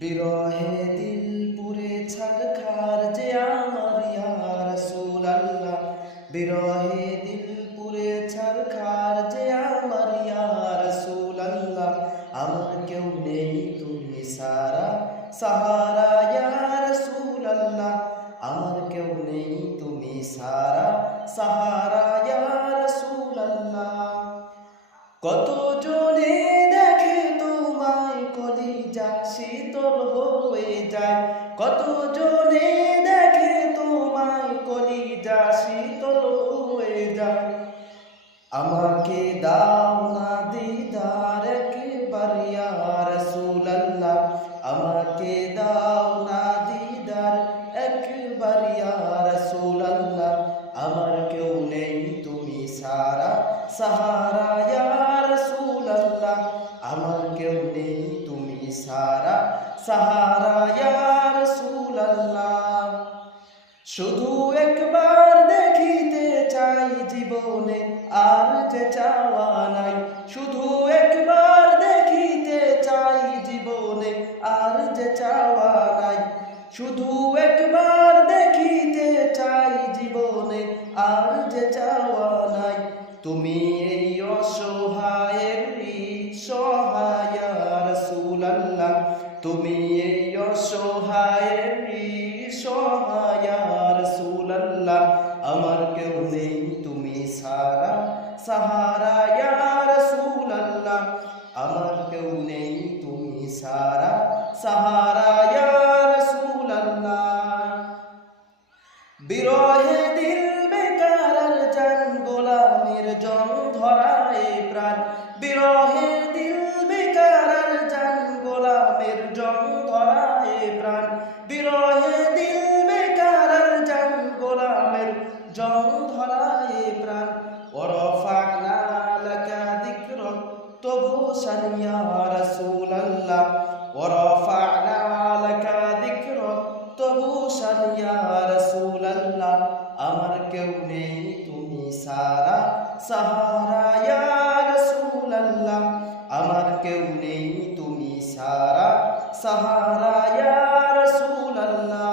বিরহে দিল পুরে ছারখার যে আমার ইয়া রাসূলুল্লাহ, বিরহে দিল পুরে ছারখার যে আমার ইয়া রাসূলুল্লাহ। আমার কেউ নেই তুমি সারা সাহারা ইয়া রাসূলুল্লাহ, আমার কেউ নেই তুমি সারা সাহারা ইয়া রাসূলুল্লাহ। কত জনে দেখে তোমায় কলিজা শীতল হয়ে যায়, কত জনে দেখে তোমায় কলিজা শীতল হয়ে যায়। আমাকে দাও না দিদার একবার ইয়া রাসূলুল্লাহ, আমাকে দাও না দিদার একবার ইয়া রাসূলুল্লাহ। আমার কেউ নেই তুমি সারা সাহারা ইয়া রাসূলুল্লাহ, আমার কেউ নেই তুমি সারা সাহারা ইয়া রাসূলুল্লাহ। শুধু একবার দেখিতে চাই জীবনে আর যে চাওয়া নাই, শুধু একবার দেখিতে চাই জীবনে আর যে চাওয়া নাই, শুধু একবার দেখিতে চাই জীবনে আর যে চাওয়া নাই। তুমি এই অসহায়ের সহায় ইয়া রাসূলুল্লাহ, তুমি এই অসহায়ের সহায় ইয়া রাসূলুল্লাহ। আমার কেউ নেই তুমি সারা সাহারা ইয়া রাসূলুল্লাহ, আমার কেউ নেই তুমি সারা সাহারা ইয়া রাসূলুল্লাহ। বিরহে দিল বেকার জান গোলামের জং ধরায় প্রাণ, বিরহে দিল বেকার জান গোলামের জং ধরায় প্রাণ, বিরহে দিল বেকার জান গোলামের জং ধরায় প্রাণ। ওয়ারফা'না লাকা যিকরাক তুবুসান ইয়া রাসূলুল্লাহ, ওয়ারফা'না লাকা যিকরাক তুবুসান ইয়া রাসূলুল্লাহ। আমার কেউ নেই তুমি সারা সাহারা ইয়া রাসূলুল্লাহ, আমার কেউ নেই তুমি সারা সাহারা ইয়া রাসূলুল্লাহ।